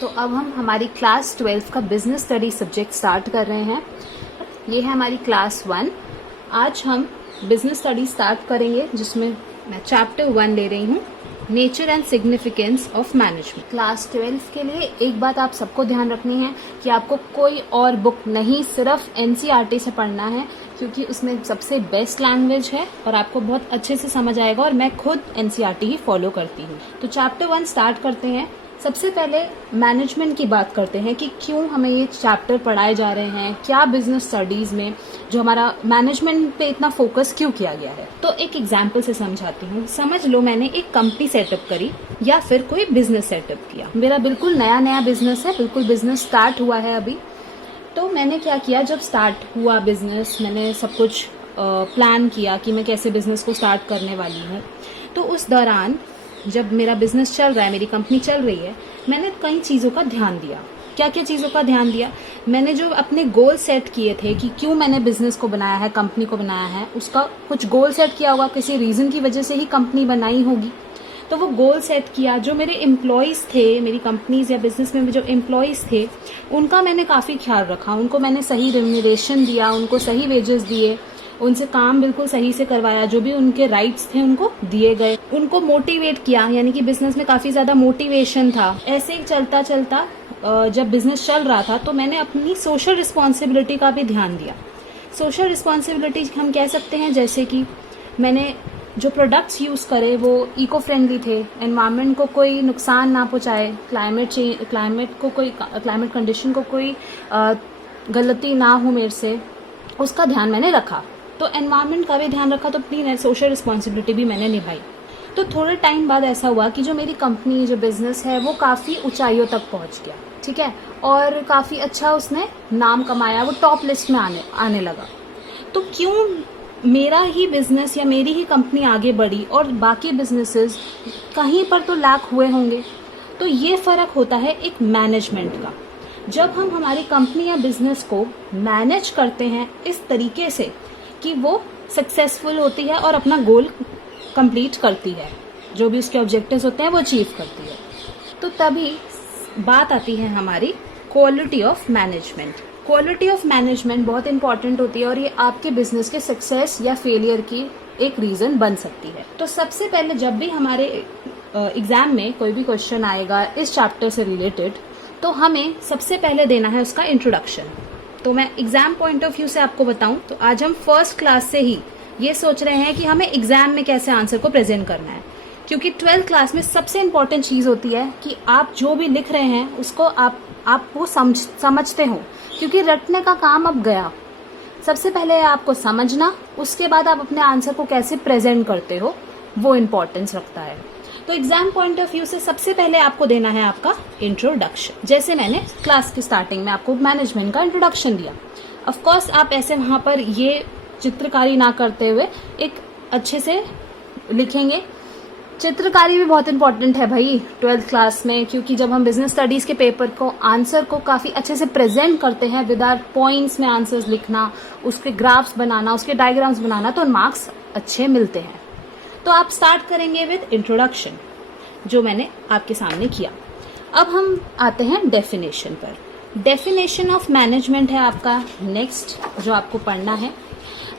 तो अब हम हमारी क्लास 12 का बिजनेस स्टडी सब्जेक्ट स्टार्ट कर रहे हैं। ये है हमारी क्लास 1। आज हम बिजनेस स्टडी स्टार्ट करेंगे जिसमें मैं चैप्टर 1 ले रही हूँ, nature and significance of management. Class 12 के लिए एक बात आप सबको ध्यान रखनी है कि आपको कोई और बुक नहीं, सिर्फ एनसीईआरटी से पढ़ना है, क्योंकि उसमें सबसे बेस्ट लैंग्वेज है और आपको बहुत अच्छे से समझ आएगा। और मैं खुद एनसीईआरटी ही फॉलो करती हूँ। तो चैप्टर 1 स्टार्ट करते हैं। सबसे पहले मैनेजमेंट की बात करते हैं कि क्यों हमें ये चैप्टर पढ़ाए जा रहे हैं, क्या बिजनेस स्टडीज में जो हमारा मैनेजमेंट पे इतना फोकस क्यों किया गया है। तो एक एग्जांपल से समझाती हूँ। समझ लो मैंने एक कंपनी सेटअप करी या फिर कोई बिजनेस सेटअप किया। मेरा बिल्कुल नया बिजनेस है, बिल्कुल बिजनेस स्टार्ट हुआ है अभी। तो मैंने क्या किया, जब स्टार्ट हुआ बिजनेस, मैंने सब कुछ प्लान किया कि मैं कैसे बिजनेस को स्टार्ट करने वाली हूँ। तो उस दौरान जब मेरा बिजनेस चल रहा है, मेरी कंपनी चल रही है, मैंने कई चीज़ों का ध्यान दिया। क्या क्या चीज़ों का ध्यान दिया? मैंने जो अपने गोल सेट किए थे कि क्यों मैंने बिजनेस को बनाया है, कंपनी को बनाया है, उसका कुछ गोल सेट किया होगा, किसी रीज़न की वजह से ही कंपनी बनाई होगी। तो वो गोल सेट किया। जो मेरे एम्प्लॉयज़ थे, मेरी कंपनीज या बिजनेस में जो एम्प्लॉयज़ थे, उनका मैंने काफ़ी ख्याल रखा। उनको मैंने सही रेम्यूनरेशन दिया, उनको सही वेजेस दिए, उनसे काम बिल्कुल सही से करवाया, जो भी उनके राइट्स थे उनको दिए गए, उनको मोटिवेट किया, यानी कि बिजनेस में काफी ज्यादा मोटिवेशन था। ऐसे ही चलता चलता जब बिजनेस चल रहा था तो मैंने अपनी सोशल रिस्पॉन्सिबिलिटी का भी ध्यान दिया। सोशल रिस्पॉन्सिबिलिटी हम कह सकते हैं जैसे कि मैंने जो प्रोडक्ट्स यूज करे वो इको फ्रेंडली थे, एनवायरनमेंट को कोई नुकसान ना पहुंचाए, क्लाइमेट कंडीशन को कोई गलती ना हो मेरे से, उसका ध्यान मैंने रखा। तो एनवायरनमेंट का भी ध्यान रखा, तो अपनी सोशल रिस्पॉन्सिबिलिटी भी मैंने निभाई। तो थोड़े टाइम बाद ऐसा हुआ कि जो मेरी कंपनी, जो बिजनेस है, वो काफ़ी ऊंचाइयों तक पहुंच गया, ठीक है, और काफ़ी अच्छा उसने नाम कमाया, वो टॉप लिस्ट में आने लगा। तो क्यों मेरा ही बिजनेस या मेरी ही कंपनी आगे बढ़ी और बाकी बिजनेसेस कहीं पर तो लैक हुए होंगे? तो ये फ़र्क होता है एक मैनेजमेंट का। जब हम हमारी कंपनी या बिजनेस को मैनेज करते हैं इस तरीके से कि वो सक्सेसफुल होती है और अपना गोल कंप्लीट करती है, जो भी उसके ऑब्जेक्टिव्स होते हैं वो अचीव करती है, तो तभी बात आती है हमारी quality of management. Quality of management बहुत इंपॉर्टेंट होती है और ये आपके बिजनेस के सक्सेस या फेलियर की एक रीजन बन सकती है। तो सबसे पहले जब भी हमारे एग्जाम में कोई भी क्वेश्चन आएगा इस चैप्टर से रिलेटेड, तो हमें सबसे पहले देना है उसका इंट्रोडक्शन। तो मैं एग्जाम पॉइंट ऑफ व्यू से आपको बताऊं तो आज हम फर्स्ट क्लास से ही ये सोच रहे हैं कि हमें एग्जाम में कैसे आंसर को प्रेजेंट करना है, क्योंकि 12th क्लास में सबसे इम्पोर्टेंट चीज होती है कि आप जो भी लिख रहे हैं उसको आप वो समझते हो, क्योंकि रटने का काम अब गया। सबसे पहले आपको समझना, उसके बाद आप अपने आंसर को कैसे प्रेजेंट करते हो वो इम्पोर्टेंस रखता है। तो एग्जाम पॉइंट ऑफ व्यू से सबसे पहले आपको देना है आपका इंट्रोडक्शन। जैसे मैंने क्लास की स्टार्टिंग में आपको मैनेजमेंट का इंट्रोडक्शन दिया। ऑफ कोर्स आप ऐसे वहां पर ये चित्रकारी ना करते हुए एक अच्छे से लिखेंगे। चित्रकारी भी बहुत इंपॉर्टेंट है भाई 12th क्लास में, क्योंकि जब हम बिजनेस स्टडीज के पेपर को, आंसर को काफी अच्छे से प्रेजेंट करते हैं विद आवर पॉइंट्स में आंसर्स लिखना, उसके ग्राफ्स बनाना, उसके डायग्राम्स बनाना, तो मार्क्स अच्छे मिलते हैं। तो आप स्टार्ट करेंगे विद इंट्रोडक्शन, जो मैंने आपके सामने किया। अब हम आते हैं डेफिनेशन पर। डेफिनेशन ऑफ मैनेजमेंट है आपका नेक्स्ट जो आपको पढ़ना है।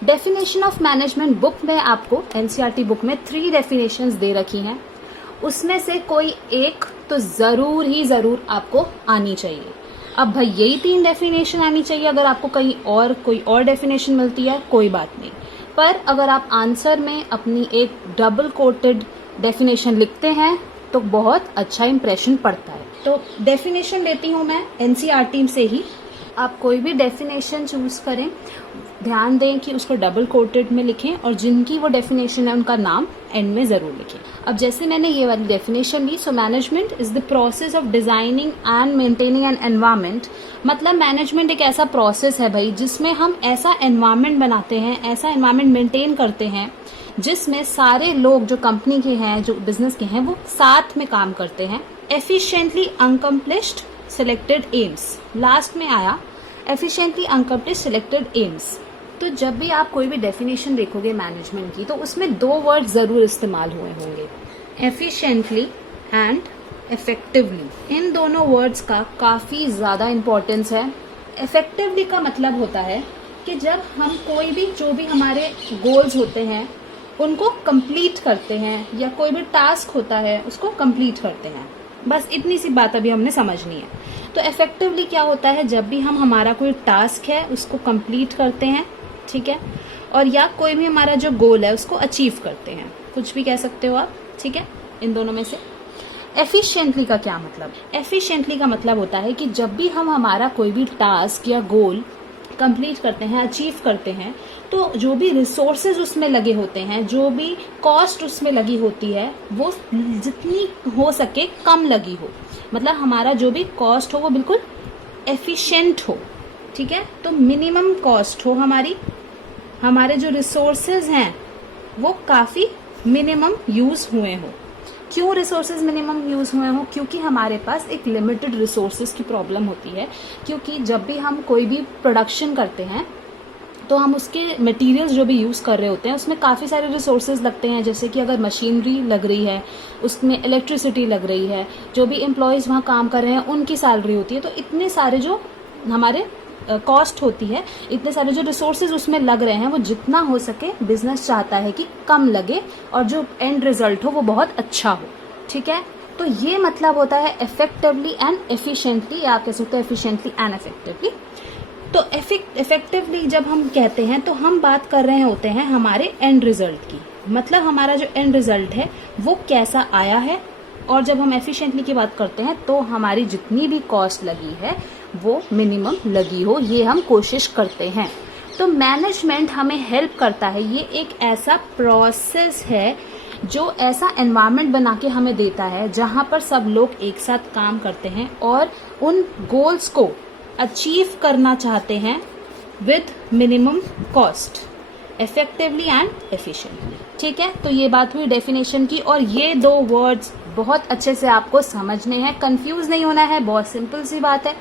डेफिनेशन ऑफ मैनेजमेंट बुक में आपको एनसीईआरटी बुक में 3 डेफिनेशंस दे रखी हैं, उसमें से कोई एक तो जरूर आपको आनी चाहिए। अब भाई यही 3 डेफिनेशन आनी चाहिए, अगर आपको कहीं और कोई और डेफिनेशन मिलती है कोई बात नहीं, पर अगर आप आंसर में अपनी एक डबल कोटेड डेफिनेशन लिखते हैं तो बहुत अच्छा इंप्रेशन पड़ता है। तो डेफिनेशन लेती हूँ मैं एनसीईआरटी से ही। आप कोई भी डेफिनेशन चूज करें, ध्यान दें कि उसको डबल कोटेड में लिखें और जिनकी वो डेफिनेशन है उनका नाम एंड में जरूर लिखें। अब जैसे मैंने ये वाली डेफिनेशन ली, so management is the process of designing and maintaining an environment. मतलब मैनेजमेंट एक ऐसा प्रोसेस है भाई जिसमें हम ऐसा एनवायरनमेंट बनाते हैं, ऐसा एनवायरनमेंट मेंटेन करते हैं जिसमें सारे लोग जो कंपनी के हैं, जो बिजनेस के हैं, वो साथ में काम करते हैं। एफिशिएंटली अनकम्प्लिश्ड सिलेक्टेड एम्स, लास्ट में आया एफिशिएंटली अनकम्प्लिश्ड सिलेक्टेड एम्स। तो जब भी आप कोई भी डेफिनेशन देखोगे मैनेजमेंट की, तो उसमें 2 वर्ड जरूर इस्तेमाल हुए होंगे, एफिशिएंटली एंड इफेक्टिवली। इन दोनों वर्ड्स का काफी ज्यादा इंपॉर्टेंस है। इफेक्टिवली का मतलब होता है कि जब हम कोई भी जो भी हमारे गोल्स होते हैं उनको कंप्लीट करते हैं, या कोई भी टास्क होता है उसको कंप्लीट करते हैं। बस इतनी सी बात अभी हमने समझनी है। तो इफेक्टिवली क्या होता है, जब भी हम हमारा कोई टास्क है उसको कंप्लीट करते हैं, ठीक है, और या कोई भी हमारा जो गोल है उसको अचीव करते हैं, कुछ भी कह सकते हो आप, ठीक है, इन दोनों में से। एफिशिएंटली का क्या मतलब? एफिशिएंटली का मतलब होता है कि जब भी हम हमारा कोई भी टास्क या गोल कंप्लीट करते हैं, अचीव करते हैं, तो जो भी रिसोर्सेज उसमें लगे होते हैं, जो भी कॉस्ट उसमें लगी होती है, वो जितनी हो सके कम लगी हो। मतलब हमारा जो भी कॉस्ट हो वो बिल्कुल एफिशिएंट हो, ठीक है, तो मिनिमम कॉस्ट हो हमारी, हमारे जो रिसोर्सेज हैं वो काफी मिनिमम यूज हुए हो। क्यों रिसोर्सेज मिनिमम यूज हुए हो? क्योंकि हमारे पास एक लिमिटेड रिसोर्सेज की प्रॉब्लम होती है। क्योंकि जब भी हम कोई भी प्रोडक्शन करते हैं तो हम उसके मटेरियल्स जो भी यूज कर रहे होते हैं उसमें काफी सारे रिसोर्सेज लगते हैं। जैसे कि अगर मशीनरी लग रही है, उसमें इलेक्ट्रिसिटी लग रही है, जो भी एम्प्लॉयज वहाँ काम कर रहे हैं उनकी सैलरी होती है, तो इतने सारे जो हमारे कॉस्ट होती है, इतने सारे जो रिसोर्सेज उसमें लग रहे हैं, वो जितना हो सके बिजनेस चाहता है कि कम लगे और जो एंड रिजल्ट हो वो बहुत अच्छा हो, ठीक है। तो ये मतलब होता है इफेक्टिवली एंड एफिशिएंटली, या आप कह सकते हो एफिशिएंटली एंड इफेक्टिवली। तो इफेक्टिवली जब हम कहते हैं तो हम बात कर रहे होते हैं हमारे एंड रिजल्ट की, मतलब हमारा जो एंड रिजल्ट है वो कैसा आया है। और जब हम एफिशिएंटली की बात करते हैं तो हमारी जितनी भी कॉस्ट लगी है वो मिनिमम लगी हो, ये हम कोशिश करते हैं। तो मैनेजमेंट हमें हेल्प करता है। ये एक ऐसा प्रोसेस है जो ऐसा एनवायरनमेंट बना के हमें देता है जहां पर सब लोग एक साथ काम करते हैं और उन गोल्स को अचीव करना चाहते हैं with minimum cost, effectively and efficiently, ठीक है। तो ये बात हुई डेफिनेशन की, और ये दो वर्ड्स बहुत अच्छे से आपको समझने हैं, कंफ्यूज नहीं होना है, बहुत सिंपल सी बात है,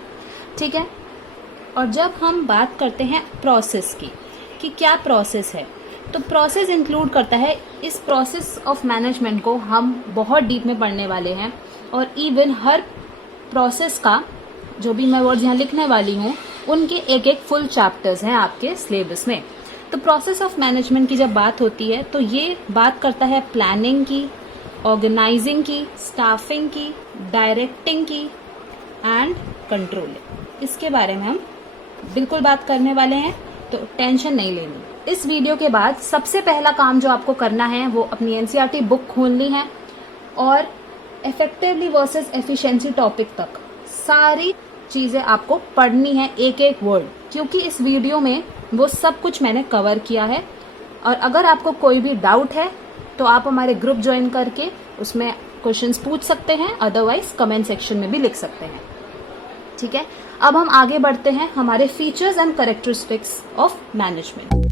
ठीक है। और जब हम बात करते हैं प्रोसेस की कि क्या प्रोसेस है, तो प्रोसेस इंक्लूड करता है, इस प्रोसेस ऑफ मैनेजमेंट को हम बहुत डीप में पढ़ने वाले हैं। और इवन हर प्रोसेस का जो भी मैं वर्ड्स यहाँ लिखने वाली हूँ उनके एक एक फुल चैप्टर्स हैं आपके सिलेबस में। तो प्रोसेस ऑफ मैनेजमेंट की जब बात होती है तो ये बात करता है प्लानिंग की, ऑर्गेनाइजिंग की, स्टाफिंग की, डायरेक्टिंग की एंड कंट्रोलिंग। इसके बारे में हम बिल्कुल बात करने वाले हैं, तो टेंशन नहीं लेनी। इस वीडियो के बाद सबसे पहला काम जो आपको करना है वो अपनी एनसीईआरटी बुक खोलनी है और इफेक्टिवली वर्सेस एफिशिएंसी टॉपिक तक सारी चीजें आपको पढ़नी है, एक एक वर्ड, क्योंकि इस वीडियो में वो सब कुछ मैंने कवर किया है। और अगर आपको कोई भी डाउट है तो आप हमारे ग्रुप ज्वाइन करके उसमें क्वेश्चंस पूछ सकते हैं, अदरवाइज कमेंट सेक्शन में भी लिख सकते हैं, ठीक है। अब हम आगे बढ़ते हैं हमारे features and characteristics of management.